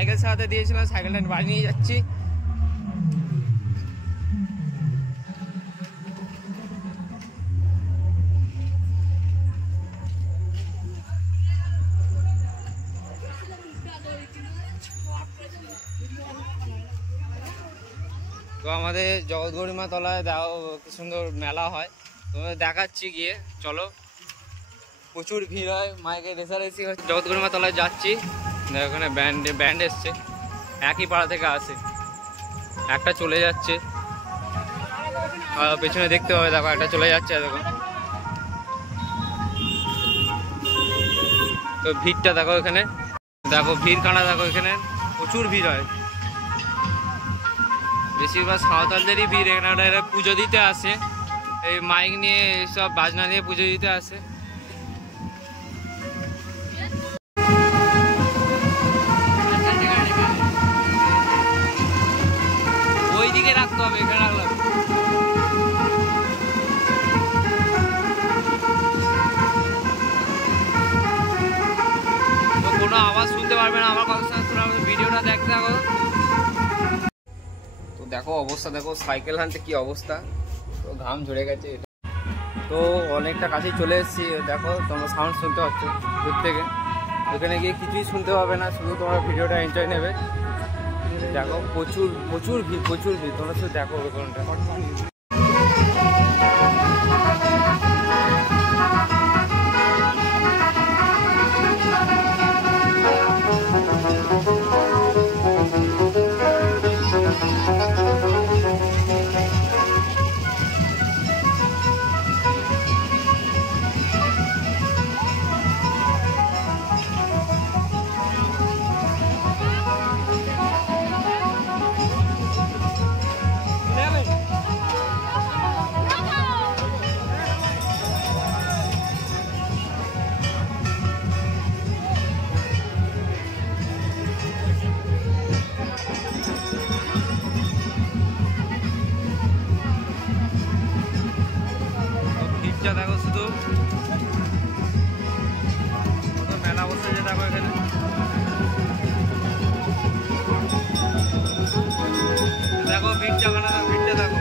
সাইকেল চালাতে দিয়েছিলাম, সাইকেলটা বাড়ি নিয়ে যাচ্ছি। তো আমাদের জগৎগরিমা তলায় দেখো কি সুন্দর মেলা হয়, তোমাদের দেখাচ্ছি গিয়ে, চলো। প্রচুর ভিড় হয়, মাইকে রেসারেসি হচ্ছে। জগৎগরিমা তলায় যাচ্ছি, দেখো ওখানে ব্যান্ড এসছে, একই পাড়া থেকে আসে, একটা চলে যাচ্ছে, আর পেছনে দেখতে হবে দেখো একটা চলে যাচ্ছে দেখো। তো ভিড়টা দেখো এখানে, দেখো ভিড় কানা দেখো, এখানে প্রচুর ভিড় হয়, বেশিরভাগ সাঁওতালদেরই ভিড়। এখানে এরা পুজো দিতে আসে, এই মাইক নিয়ে এইসব বাজনা নিয়ে পুজো দিতে আসে। ওইদিকে রাখতে হবে, এখানে রাখলাম। তো কোনো আওয়াজ শুনতে পারবে না, আমার কথা শোনা, ভিডিওটা দেখতে থাকো। তো দেখো অবস্থা, দেখো সাইকেল হানতে কি অবস্থা, তো ঘাম ঝরে গেছে। তো অনেকটা কাছেই চলে এসেছি, দেখো তোমরা সাউন্ড শুনতে পাচ্ছ দূর থেকে, ওখানে গিয়ে কিছুই শুনতে পাবে না, শুধু তোমরা ভিডিওটা এনজয় নেবে। দেখো প্রচুর প্রচুর ভিড়, প্রচুর ভিড়, তোমরা শুধু দেখো ওখানটা। দেখো শুধু কত মেলা বসেছে, দেখো এখানে। দেখো ভিড় জায়গাটা, ভিড়টা দেখো।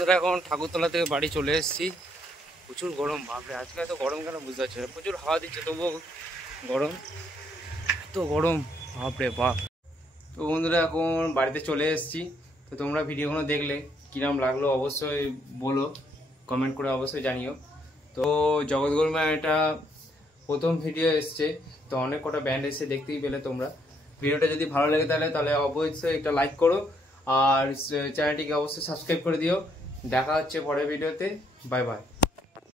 বন্ধুরা এখন ঠাকুরতলা থেকে বাড়ি চলে এসেছি। প্রচুর গরম, বাপরে আজকে এত গরম কেন বুঝতে পারছি না। প্রচুর হাওয়া দিচ্ছে তবুও গরম, এত গরম বাপরে বাপ। তো বন্ধুরা এখন বাড়িতে চলে এসেছি। তো তোমরা ভিডিওগুলো দেখলে কিরম লাগলো অবশ্যই বলো, কমেন্ট করে অবশ্যই জানিও। তো জগৎগুরুমা এটা প্রথম ভিডিও এসছে, তো অনেক কটা ব্যান্ড এসে দেখতেই পেলে তোমরা। ভিডিওটা যদি ভালো লাগে তাহলে অবশ্যই একটা লাইক করো, আর চ্যানেলটিকে অবশ্যই সাবস্ক্রাইব করে দিও। দেখা হচ্ছে পরের ভিডিওতে, বাই বাই।